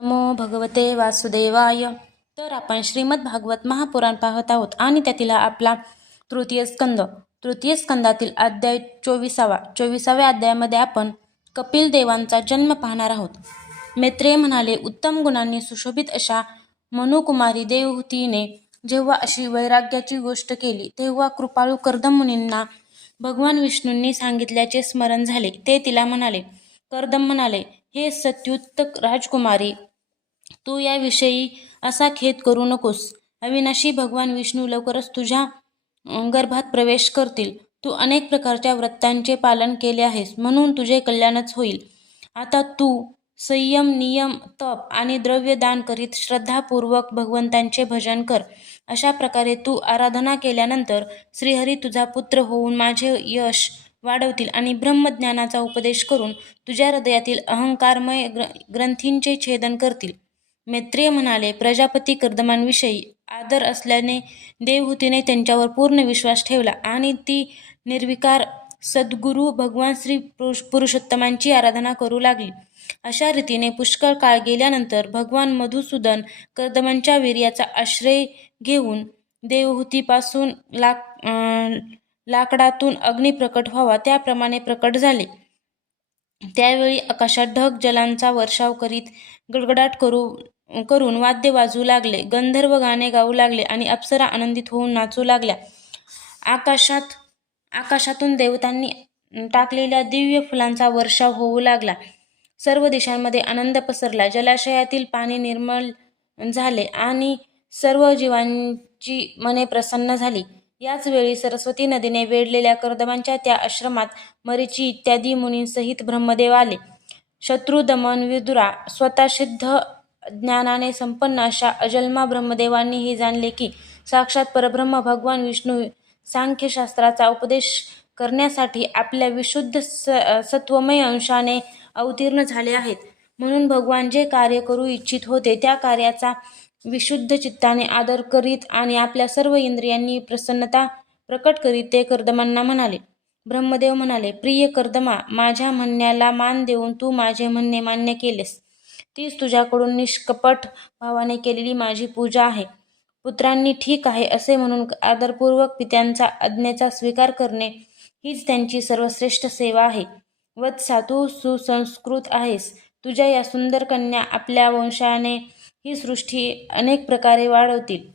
नमो भगवते वासुदेवाय. तर आपण श्रीमद भागवत महापुराण पाहत आहोत आणि त्यातील आपला तृतीय स्कंद. तृतीय स्कंदातील अध्याय चोवीसावा. चोवीसाव्या अध्यायामध्ये आपण कपिल देवांचा जन्म पाहणार आहोत. मैत्रेय म्हणाले उत्तम गुणांनी सुशोभित अशा मनुकुमारी देवहूतीने जेव्हा अशी वैराग्याची गोष्ट केली तेव्हा कृपाळू कर्दमुनींना भगवान विष्णूंनी सांगितल्याचे स्मरण झाले. ते तिला म्हणाले कर्दम म्हणाले हे सत्युत्तक राजकुमारी तू याविषयी असा खेद करू नकोस. अविनाशी भगवान विष्णू लवकरच तुझ्या गर्भात प्रवेश करतील. तू अनेक प्रकारच्या व्रतांचे पालन केले आहेस. म्हणून तुझे कल्याणच होईल. आता तू संयम नियम तप आणि द्रव्य दान करीत श्रद्धापूर्वक भगवंतांचे भजन कर. अशा प्रकारे तू आराधना केल्यानंतर श्रीहरी तुझा पुत्र होऊन माझे यश वाढवतील आणि ब्रह्मज्ञानाचा उपदेश करून तुझ्या हृदयातील अहंकारमय ग्र ग्रंथींचे छेदन करतील. मैत्रेय म्हणाले प्रजापती कर्दमांविषयी आदर असल्याने देवहूतीने त्यांच्यावर पूर्ण विश्वास ठेवला आणि ती निर्विकार सद्गुरू भगवान श्री पुरुष पुरुषोत्तमांची आराधना करू लागली. अशा रीतीने पुष्कळ काळ गेल्यानंतर भगवान मधुसूदन कर्दमांच्या वीर्याचा आश्रय घेऊन देवहूतीपासून लाक लाकडातून अग्नी प्रकट व्हावा त्याप्रमाणे प्रकट झाले. त्यावेळी आकाशात ढग जलांचा वर्षाव करीत गडगडाट करू करून वाद्य वाजू लागले गंधर्व गाणे गाऊ लागले आणि अप्सरा आनंदित होऊन नाचू लागल्या. आकाशात आकाशातून देवतांनी टाकलेल्या दिव्य फुलांचा वर्षाव होऊ लागला. सर्व दिशांमध्ये आनंद पसरला. जलाशयातील पाणी निर्मल झाले आणि सर्व जीवांची मने प्रसन्न झाली. याच वेळी सरस्वती नदीने वेढलेल्या कर्दमांच्या त्या आश्रमात मरीची इत्यादी मुनींसहित ब्रह्मदेव आले. शत्रुदमन विदुरा स्वतः सिद्ध ज्ञानाने संपन्न अशा अजन्मा ब्रह्मदेवांनी हे जाणले की साक्षात परब्रह्म भगवान विष्णू सांख्यशास्त्राचा उपदेश करण्यासाठी आपल्या विशुद्ध स सत्वमय अंशाने अवतीर्ण झाले आहेत. म्हणून भगवान जे कार्य करू इच्छित होते त्या कार्याचा विशुद्ध चित्ताने आदर करीत आणि आपल्या सर्व इंद्रियांनी प्रसन्नता प्रकट करीत ते कर्दमांना म्हणाले. ब्रह्मदेव म्हणाले प्रिय कर्दमा माझ्या म्हणण्याला मान देऊन तू माझे म्हणणे मान्य केलेस. तीच तुझ्याकडून निष्कपट भावाने केलेली माझी पूजा आहे. पुत्रांनी ठीक आहे असे म्हणून आदरपूर्वक पित्यांचा आज्ञेचा स्वीकार करणे हीच त्यांची सर्वश्रेष्ठ सेवा आहे. वत्सा तू सुसंस्कृत आहेस. तुझ्या या सुंदर कन्या आपल्या वंशाने ही सृष्टी अनेक प्रकारे वाढवतील.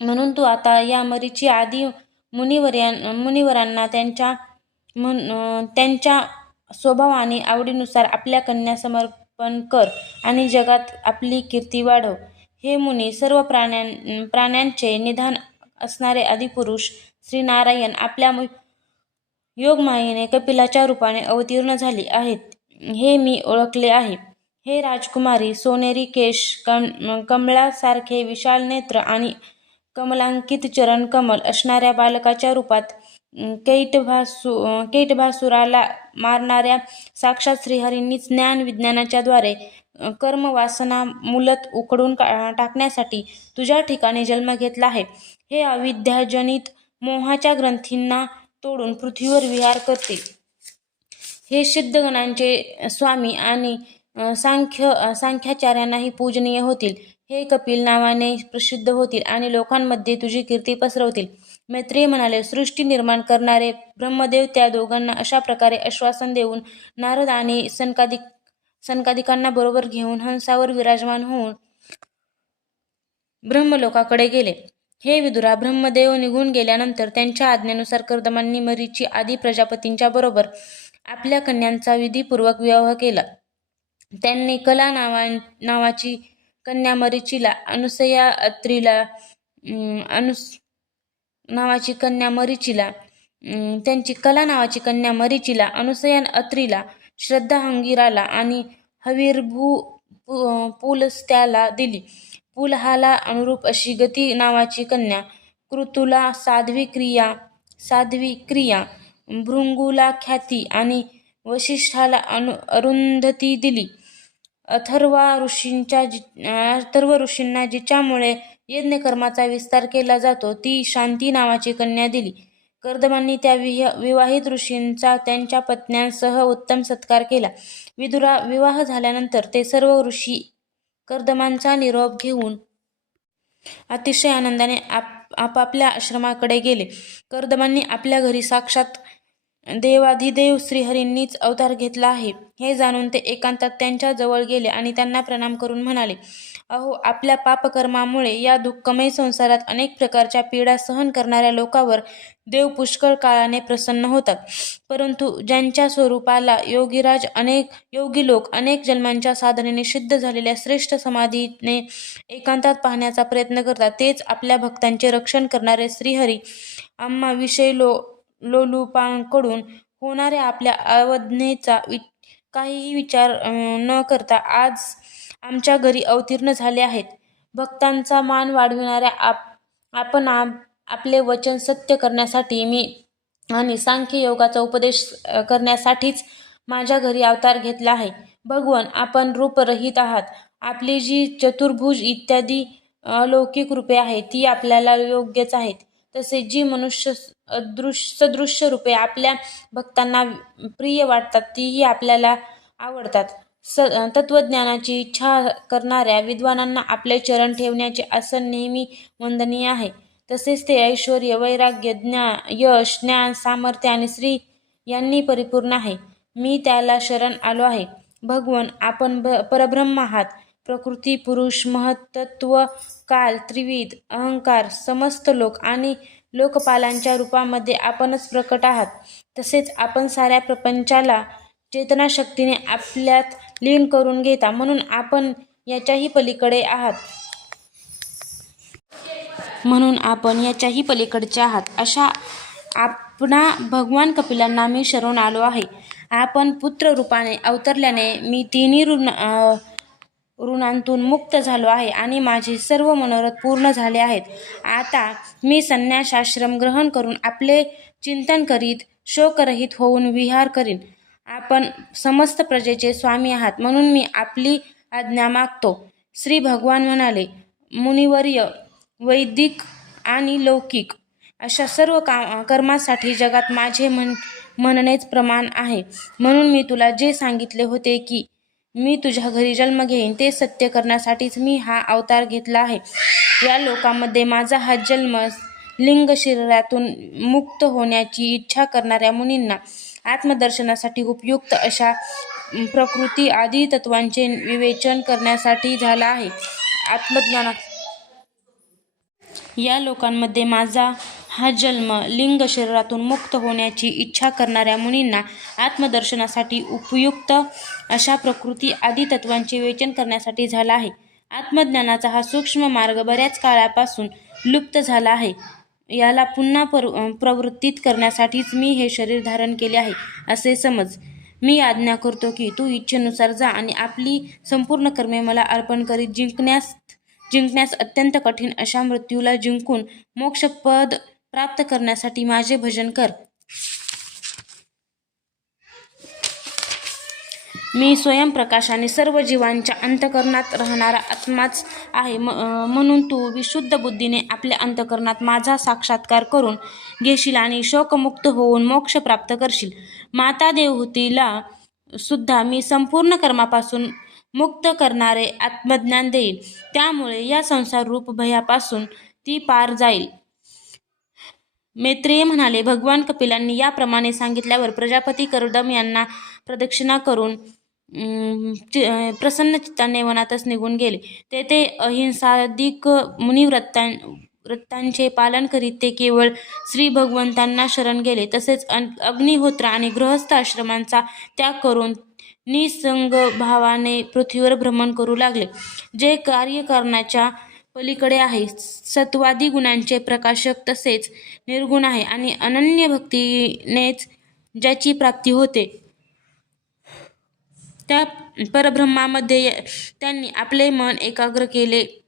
म्हणून तू आता या मरीची आधी मुनिवर्यां मुनिवरांना त्यांच्या मन त्यांच्या स्वभाव आणि आवडीनुसार आपल्या कन्या पण कर आणि जगात आपली कीर्ती वाढव. हे मुनी सर्व प्राण्यां प्राण्यांचे निधान असणारे आदिपुरुष श्री नारायण आपल्या योगमायेने कपिलाच्या रूपाने अवतीर्ण झाली आहेत. हे मी ओळखले आहे. हे राजकुमारी सोनेरी केश कम कमळासारखे विशाल नेत्र आणि कमलांकित चरण कमल असणाऱ्या बालकाच्या रूपात कैटभासु कैटभासुराला मारणाऱ्या साक्षात श्रीहरींनीच ज्ञान विज्ञानाच्या द्वारे कर्मवासना मुलत उकडून टाकण्यासाठी तुझ्या ठिकाणी जन्म घेतला आहे. हे अविद्याजनित मोहाच्या ग्रंथींना तोडून पृथ्वीवर विहार करते. हे सिद्धगणांचे स्वामी आणि सांख्य सांख्याचार्यांनाही पूजनीय होतील. हे कपिल नावाने प्रसिद्ध होतील आणि लोकांमध्ये तुझी कीर्ती पसरवतील. मैत्रेय म्हणाले सृष्टी निर्माण करणारे ब्रह्मदेव त्या दोघांना अशा प्रकारे आश्वासन देऊन नारद आणि सनकादिक सनकादिकांना बरोबर घेऊन हंसावर विराजमान होऊन ब्रह्मलोकाकडे गेले. हे विदुरा ब्रह्मदेव निघून गेल्यानंतर त्यांच्या आज्ञेनुसार कर्दमांनी मरीची आदी प्रजापतींच्या बरोबर आपल्या कन्यांचा विधीपूर्वक विवाह केला. त्यांनी कला नावा नावाची कन्या मरीचीला अनुसया अत्रीला अनुस नावाची कन्या मरीचीला त्यांची कला नावाची कन्या मरीचीला अनुसयन अत्रीला श्रद्धा अंगिराला आणि हवीरभू पु- पुलस्त्याला दिली. पुलहाला अनुरूप अशी गती नावाची कन्या कृतुला साध्वी क्रिया साध्वी क्रिया भृंगूला ख्याती आणि वशिष्ठाला अनु अरुंधती दिली. अथर्वा ऋषींच्या जि अथर्व ऋषींना जिच्यामुळे यज्ञकर्माचा विस्तार केला जातो ती शांती नावाची कन्या दिली. कर्दमांनी त्या विह विवाहित ऋषींचा त्यांच्या पत्न्यांसह उत्तम सत्कार केला. विदुरा विवाह झाल्यानंतर ते सर्व ऋषी कर्दमांचा निरोप घेऊन अतिशय आनंदाने आप आपापल्या आश्रमाकडे गेले. कर्दमांनी आपल्या घरी साक्षात देवाधिदेव श्रीहरींनीच अवतार घेतला आहे. हे जाणून ते एकांतात त्यांच्या जवळ गेले आणि त्यांना प्रणाम करून म्हणाले अहो आपल्या पापकर्मामुळे या दुःखमय संसारात अनेक प्रकारच्या पीडा सहन करणाऱ्या लोकावर देव पुष्कळ काळाने प्रसन्न होतात. परंतु ज्यांच्या स्वरूपाला योगीराज अनेक योगी लोक अनेक जन्मांच्या साधनेने सिद्ध झालेल्या श्रेष्ठ समाधीने एकांतात पाहण्याचा प्रयत्न करतात तेच आपल्या भक्तांचे रक्षण करणारे श्रीहरी आम्हा विषय लो लोलुपांकडून होणाऱ्या आपल्या अवज्ञेचा वि काहीही विचार न करता आज आमच्या घरी अवतीर्ण झाले आहेत. भक्तांचा मान वाढविणाऱ्या आप आपण आप आपले वचन सत्य करण्यासाठी मी आणि सांख्य योगाचा उपदेश करण्यासाठीच माझ्या घरी अवतार घेतला आहे. भगवान आपण रूपरहित आहात. आपली जी चतुर्भुज इत्यादी अलौकिक रूपे आहेत ती आपल्याला योग्यच आहेत. तसेच जी मनुष्य अदृश्य सदृश्य रूपे आपल्या भक्तांना प्रिय वाटतात तीही आपल्याला आवडतात. स तत्वज्ञानाची इच्छा करणाऱ्या विद्वानांना आपले चरण ठेवण्याचे आसन नेहमी वंदनीय आहे. तसेच ते ऐश्वर वैराग्य ज्ञा यश ज्ञान सामर्थ्य आणि श्री यांनी परिपूर्ण आहे. मी त्याला शरण आलो आहे. भगवन आपण ब परब्रह्म आहात. प्रकृती पुरुष महत्त्व काल त्रिविध अहंकार समस्त लोक आणि लोकपालांच्या रूपामध्ये आपणच प्रकट आहात. तसेच आपण साऱ्या प्रपंचाला चेतनाशक्तीने आपल्यात लीन करून घेता म्हणून आपण याच्याही पलीकडे आहात. म्हणून आपण याच्याही पलीकडचे आहात. अशा आपणा भगवान कपिलांना मी शरण आलो आहे. आपण पुत्र रूपाने अवतरल्याने मी तिन्ही ऋण ऋणांतून मुक्त झालो आहे आणि माझे सर्व मनोरथ पूर्ण झाले आहेत. आता मी संन्यासाश्रम ग्रहण करून आपले चिंतन करीत शोकरहित होऊन विहार करीन. आपण समस्त प्रजेचे स्वामी आहात म्हणून मी आपली आज्ञा मागतो. श्री भगवान म्हणाले मुनिवर्य वैदिक आणि लौकिक अशा सर्व का कर्मासाठी जगात माझे म्हण म्हणणेच प्रमाण आहे. म्हणून मी तुला जे सांगितले होते की मी तुझ्या घरी जन्म घेईन ते सत्य करण्यासाठीच मी हा अवतार घेतला आहे. या लोकांमध्ये माझा हा जन्म लिंग शरीरातून मुक्त होण्याची इच्छा करणाऱ्या मुनींना आत्मदर्शनासाठी उपयुक्त अशा प्रकृती आदी तत्वांचे विवेचन करण्यासाठी झाला आहे. आत्मज्ञाना या लोकांमध्ये माझा हा जन्म लिंग शरीरातून मुक्त होण्याची इच्छा करणाऱ्या मुनींना आत्मदर्शनासाठी उपयुक्त अशा प्रकृती आदी तत्वांचे वेचन करण्यासाठी झाला आहे. आत्मज्ञानाचा हा सूक्ष्म मार्ग बऱ्याच काळापासून लुप्त झाला आहे. याला पुन्हा पर प्रवृत्तीत करण्यासाठीच मी हे शरीर धारण केले आहे असे समज. मी आज्ञा करतो की तू इच्छेनुसार जा आणि आपली संपूर्ण कर्मे मला अर्पण करीत जिंकण्यास जिंकण्यास अत्यंत कठीण अशा मृत्यूला जिंकून मोक्षपद प्राप्त करण्यासाठी माझे भजन कर. मी स्वयंप्रकाशाने सर्व जीवांच्या अंतकरणात राहणारा आत्माच आहे. म म्हणून तू विशुद्ध बुद्धीने आपल्या अंतकरणात माझा साक्षात्कार करून घेशील आणि शोकमुक्त होऊन मोक्ष प्राप्त करशील. माता देवहूतीला सुद्धा मी संपूर्ण कर्मापासून मुक्त करणारे आत्मज्ञान देईल त्यामुळे या संसार रूप भयापासून ती पार जाईल. मैत्रेय म्हणाले भगवान कपिलांनी याप्रमाणे सांगितल्यावर प्रजापती करदम यांना प्रदक्षिणा करून चि- प्रसन्न चित्ताने वनातच निघून गेले. तेथे अहिंसाधिक मुनिव्रत्तां व्रतांचे पालन करीत ते केवळ श्री भगवंतांना शरण गेले. तसेच अग्निहोत्र आणि गृहस्थ आश्रमांचा त्याग करून निसंग भावाने पृथ्वीवर भ्रमण करू लागले. जे कार्य करण्याच्या पलीकडे आहे. सत्वादी गुणांचे प्रकाशक तसेच निर्गुण आहे आणि अनन्य भक्तीनेच ज्याची प्राप्ती होते. त्या परब्रह्मामध्ये त्यांनी आपले मन एकाग्र केले.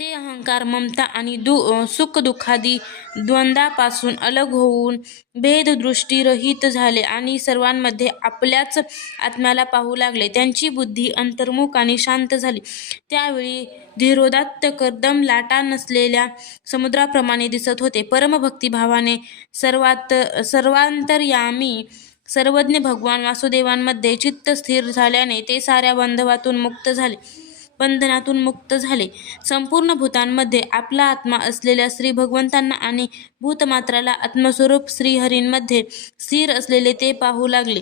ते अहंकार ममता आणि दु सुख दुःखादी द्वंद्वापासून अलग होऊन भेददृष्टीरहित झाले आणि सर्वांमध्ये आपल्याच आत्म्याला पाहू लागले. त्यांची बुद्धी अंतर्मुख आणि शांत झाली. त्यावेळी धीरोदात्त कर्दम लाटा नसलेल्या समुद्राप्रमाणे दिसत होते. परमभक्तिभावाने सर्वात सर्वांतर्यामी सर्वज्ञ भगवान वासुदेवांमध्ये चित्त स्थिर झाल्याने ते साऱ्या बंधवातून मुक्त झाले. बंधनातून मुक्त झाले. संपूर्ण भूतांमध्ये आपला आत्मा असलेल्या श्री भगवंतांना आणि भूतमात्राला आत्मस्वरूप श्रीहरींमध्ये स्थिर असलेले ते पाहू लागले.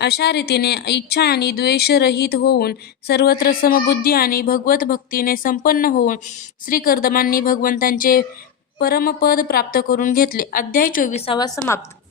अशा रीतीने इच्छा आणि द्वेषरहित होऊन सर्वत्र समबुद्धी आणि भगवत भक्तीने संपन्न होऊन श्री कर्दमांनी भगवंतांचे परमपद प्राप्त करून घेतले. अध्याय चोवीसावा समाप्त.